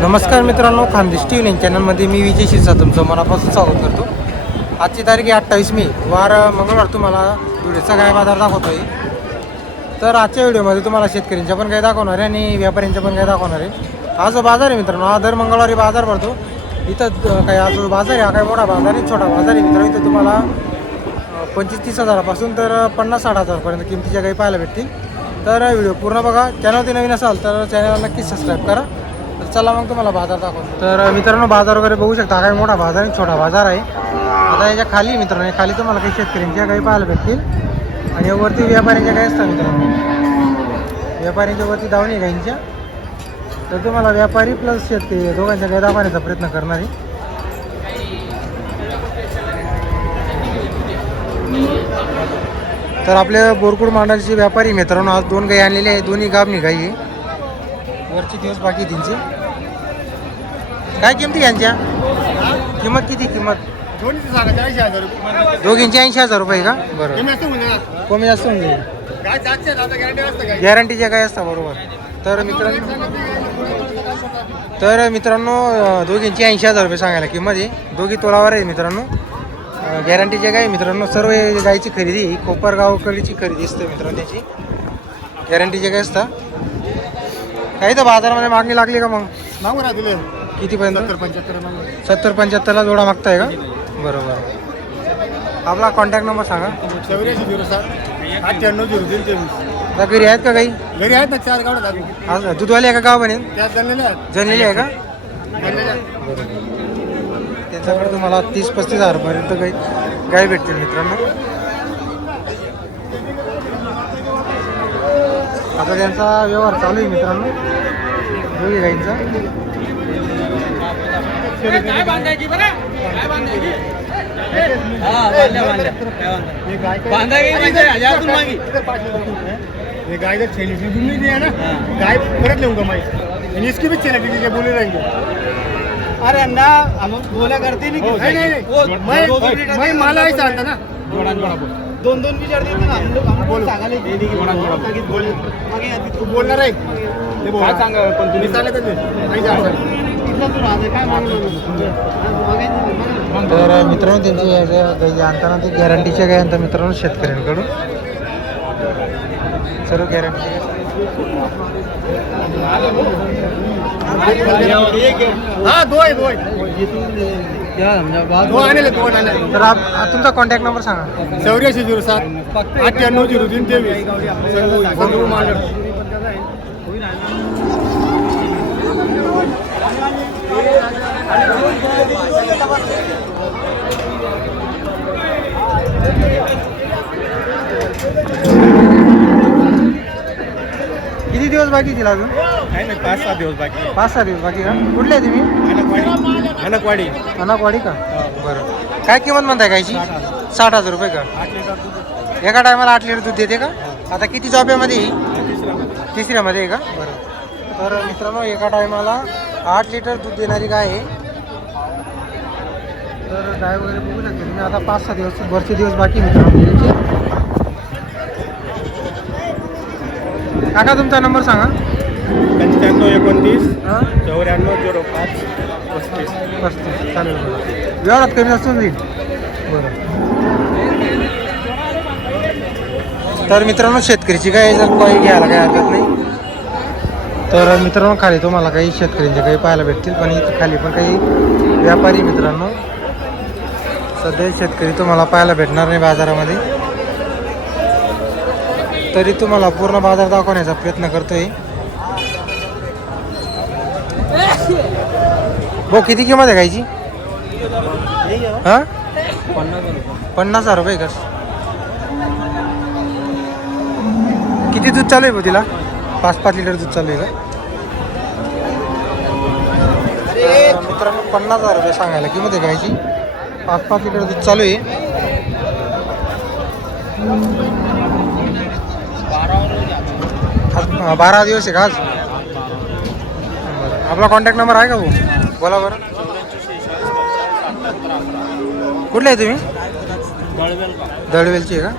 नमस्कार मित्रांनो Khandesh T V चॅनलमध्ये मी विजय शिरसा तुमचं मनापासून स्वागत करतो. आजची तारीख आहे अठ्ठावीस मे वार मंगळवार तुम्हाला धुळेचा काय बाजार दाखवतोय. तर आजच्या व्हिडिओमध्ये तुम्हाला शेतकऱ्यांच्या पण काही दाखवणार आहे आणि व्यापाऱ्यांच्या पण काही दाखवणार आहे. हा जो बाजार आहे मित्रांनो हा दर मंगळवारी बाजार भरतो. इथं काय काही हा जो बाजार आहे हा काही मोठा बाजार आहे छोटा बाजार आहे मित्रांनो. इथं तुम्हाला पंचवीस तीस हजारापासून तर पन्नास साठ हजारपर्यंत किमतीच्या काही पाहायला भेटतील. तर व्हिडिओ पूर्ण बघा. चॅनलवरती नवीन असाल तर चॅनलला नक्कीच सबस्क्राईब करा. चला मग तुम्हाला बाजार दाखवतो. तर मित्रांनो बाजार वगैरे बघू शकता. काही मोठा बाजार आहे छोटा बाजार आहे. आता याच्या खाली मित्रांनो खाली तुम्हाला काही शेतकऱ्यांच्या काही पाहायला भेटतील. आणि वरती व्यापाऱ्यांच्या काही असतात मित्रांनो? व्यापाऱ्यांच्या वरती दावणी आहे गाईंच्या तर तुम्हाला व्यापारी प्लस शेतकरी दोघांच्या काही दाखवण्याचा प्रयत्न करणार आहे. तर आपल्या बोरकुड मांडाचे व्यापारी मित्रांनो आज दोन गाई आणलेले आहे. दोन्ही गाबणी गाई आहे. वरचे दिवस बाकी त्यांचे. काय किमती यांच्या? किंमत किती किंमत? सांगा चाळीस हजार रुपये. दोघींचे ऐंशी हजार रुपये का? बरं. कमी असतं म्हणजे कमी जास्त होऊन जाईल. काय सातशे आता गॅरंटी असतं काय गॅरंटीच्या काय असतात बरोबर. तर मित्रांनो तर मित्रांनो अं, दोघींची ऐंशी हजार रुपये सांगायला किंमत आहे. दोघी तोलावर आहे मित्रांनो. गॅरंटीचे काय मित्रांनो सर्व गायची खरेदी ही कोपरगावकडची खरेदी असते मित्रांनो त्याची. गॅरंटीचे काय असतात. काही तर बाजारामध्ये मागणी लागली का मग? मागू ना तुला कितीपर्यंत? पंच्याहत्तर मागू. सत्तर पंच्याहत्तरला जोडा मागताय का? बरोबर. आपला कॉन्टॅक्ट नंबर सांगा. चौऱ्याऐंशी झिरो सात अठ्ठ्याण्णव झिरो तीन तेवीस. आता घरी आहेत का काही? घरी आहेत ना चार गावडा दाबी आज दूधवाले आहे का गाव बनेल त्यात आहेत. जनलेली आहे का? आहेत. त्यांच्याकडे तुम्हाला तीस पस्तीस हजारपर्यंत गाई गाय भेटतील मित्रांनो. आता त्यांचा व्यवहार चालू आहे मित्रांनो. दोघी गाईंचा. हे गाय काय- ये गाय जर छेली से घूमने दिया ना गाय परत लेऊंगा मैं आणि इसकी भी छेली की बोले रहेंगे अरे अण्णा हम बोला करते नहीं नहीं कि- नहीं वो नहीं दो- दो मैं लीटर मैं देते मला ना, ऐसा आता ना दोन दोन विचार देते ना हम लोग हम बोलो. लोग सांगायला दे दे की बोला, बोला. मागे बोल मागे आधी तू बोलणार आहे ते बोल. मी सांगत आहे ते. नाही काय तर मित्रांनो त्यांची गाई आणताना ते गॅरंटीच्या गाय आणतात मित्रांनो शेतकऱ्यांकडून. सर्व गॅरंटी हा तर आप तुमचा कॉन्टॅक्ट नंबर सांगा. चौऱ्याऐंशी झिरो सात अठ्ठ्याण्णव झिरो तीन तेवीस. दिवस बाकी तिला अजून? नाही पाच सहा दिवस बाकी पाच सहा दिवस बाकी का कुठले आहे तुम्ही? अनकवाडी अनकवाडी अनाकवाडी का? बरं. काय किंमत म्हणताय गायची साठ हजार. रुपये का? आठ लिटर दूध एका टायमाला आठ लिटर दूध देते का? आता किती जॉब्यामध्ये तिसऱ्यामध्ये. आहे का? बरं. तर मित्रांनो एका टायमाला आठ लिटर दूध देणारी गाय आहे. तर गाय वगैरे बघू शकते तुम्ही. आता पाच सहा दिवस वरचे दिवस बाकी आहे मित्रांनो. काका तुमचा नंबर सांगा. पंच्याण्णव एकोणतीस हां? चौऱ्याण्णव झिरो पाच पस्तीस. पस्तीस. चालेल बरं व्यवहारात कमी असतो जाईल बरं. तर मित्रांनो शेतकरीची काय जर काही घ्यायला काही हरकत नाही. तर मित्रांनो खाली तुम्हाला काही शेतकऱ्यांचे काही पाहायला भेटतील पण इथं खाली पण काही व्यापारी मित्रांनो सध्या शेतकरी तुम्हाला पाहायला भेटणार नाही बाजारामध्ये. तरी तुम्हाला पूर्ण बाजार दाखवण्याचा प्रयत्न करतोय. भाऊ किती किंमत आहे गायची हा? पन्नास हजार रुपये का किती दूध चालू आहे भाऊ तिला? पाच पाच लिटर दूध चालू आहे का? मित्रांनो पन्नास हजार रुपये सांगायला किंमत आहे घ्यायची पाच पाच लिटर दूध चालू आहे. बारा दिवस आहे का आज? बरं. आपला कॉन्टॅक्ट नंबर आहे का भाऊ? बोला बरं. कुठले आहे तुम्ही? दळवेलची आहे का?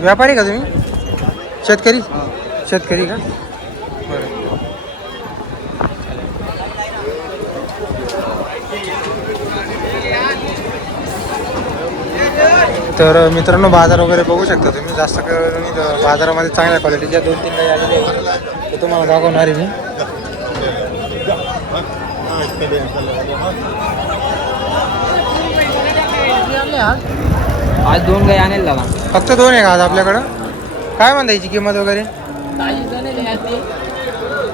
व्यापारी का तुम्ही? शेतकरी? शेतकरी का? तर मित्रांनो बाजार वगैरे बघू शकता तुम्ही. जास्त करून बाजारामध्ये चांगल्या क्वालिटीच्या दोन तीन गाई आलेल्या आहेत ते तुम्हाला दाखवणार आहे मी. आज दोन गाय आणेल दादा. फक्त दोन आहे का आज आपल्याकडं? काय म्हणता याची किंमत वगैरे?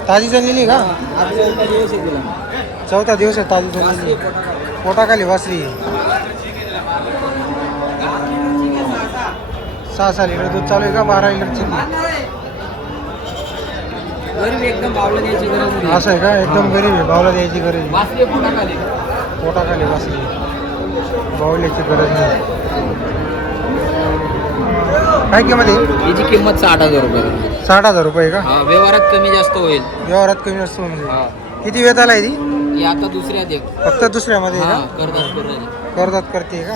ताजी झालेली का? चौथा दिवस आहे ताजी झालेली. पोटाखाली वासली. सहा सहा लिटर दूध चालू आहे का? बारा लिटर चिल्ली गरीब एकदम बावला द्यायची गरज असं आहे का? एकदम गरीब आहे बावला द्यायची गरज वाचले पोटाखाली. पोटाखाली वासली. बावल्याची गरज नाही. काय किंमत आहे? याची किंमत साठ हजार रुपये. साठ हजार रुपये का? हा व्यवहारात कमी जास्त होईल. व्यवहारात कमी असतो म्हणजे किती वेळ आला आहे ती? आता दुसऱ्यात एक फक्त दुसऱ्यामध्ये हा करतात करते का?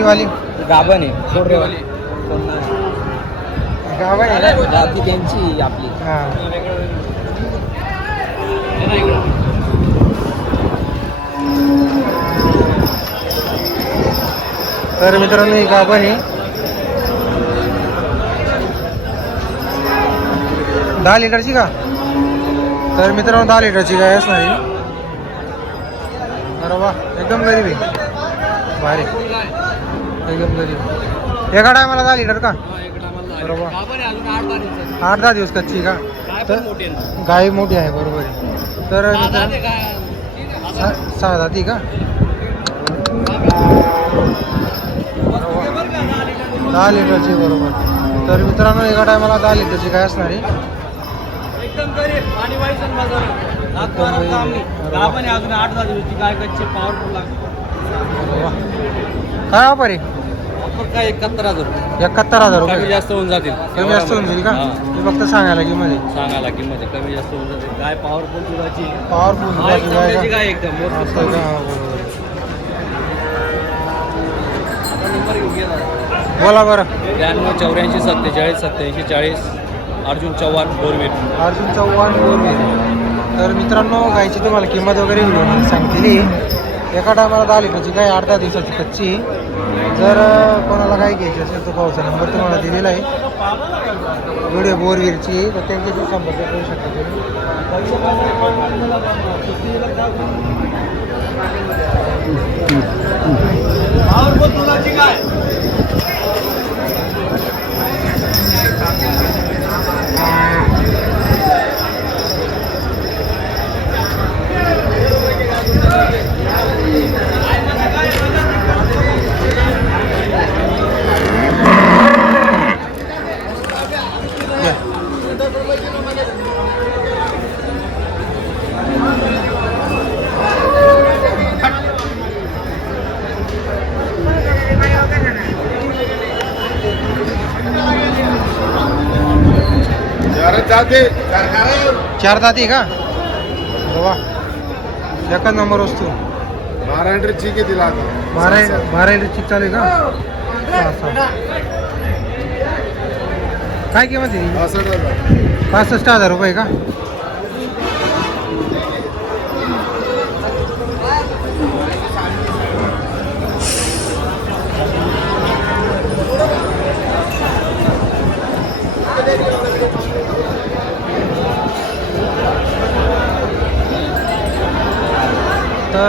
ही वाली गाभण आहे गाव आहे त्यांची आपली. हा. तर मित्रांनो ही गाभण आहे. दहा लिटरची का? तर मित्रांनो दहा लिटरची गाय असणार ही. अरे वा एकदम गरीब आहे. भारी. एकदम गरीब एका टायमाला दहा लिटर का? बरोबर. आठ दहा दिवस कच्ची का? तर गाय मोठी आहे बरोबर तर सहा जाती का? दहा लिटरची बरोबर. तर मित्रांनो एका टायमाला दहा लिटरची काय असणार. आहे एकदम गरीब आणि वाईसन बाजार नागपुरात काम नाही गाभण आहे अजून आठ दहा दिवसची. गाय कच्ची पॉवरफुल लागते. काय वापर आहे? काय एकाहत्तर हजार रुपये. एकाहत्तर हजार कमी रुपये जास्त होऊन जातील. कमी जास्त होऊन जाईल का? हा. मी फक्त सांगायला की मध्ये सांगायला किंमत आहे. कमी जास्त होऊन जातील. गाय पॉवरफुल दुधाची? पॉवरफुल हा, एकदम त्याची गाय एकदम असं मोठी आहे का? बरोबर. आपण नंबर घेऊन गेला बोला बरं. त्र्याण्णव चौऱ्याऐंशी सत्तेचाळीस सत्याऐंशी चाळीस अर्जुन चव्हाण बोरवीर. अर्जुन चव्हाण बोरवीर. तर मित्रांनो गायची तुम्हाला किंमत वगैरे सांगितली एका टायमाला दहा लिटरची गाय अर्धा दिवसाची कच्ची. जर कोणाला गाय घ्यायची असेल तर पावचा नंबर तुम्हाला दिलेला आहे. व्हिडिओ बोरवीरची तर त्यांच्याशी संपर्क करू शकता तुम्ही. पॉवरफुल गाय चार दाती का? वा एकच नंबर वस्तू. बारा लिटर ठीक आहे तिला आता. बारा बारा लिटरची चालू आहे का? काय किंमत आहे पासष्ट हजार रुपये का?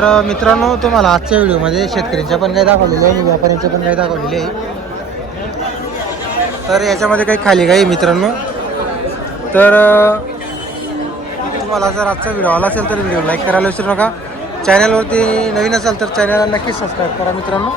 तर मित्रांनो तुम्हाला आजच्या व्हिडिओमध्ये शेतकऱ्यांच्या पण काही दाखवलेले आहे व्यापाऱ्यांचे व्यापाऱ्यांच्या पण काही दाखवलेले आहे तर याच्यामध्ये काही खाली काही मित्रांनो. तर तुम्हाला जर आजचा व्हिडिओ आला असेल तर व्हिडिओ लाईक करायला विसरू नका. चॅनलवरती नवीन असाल तर चॅनलला नक्कीच सबस्क्राईब करा मित्रांनो.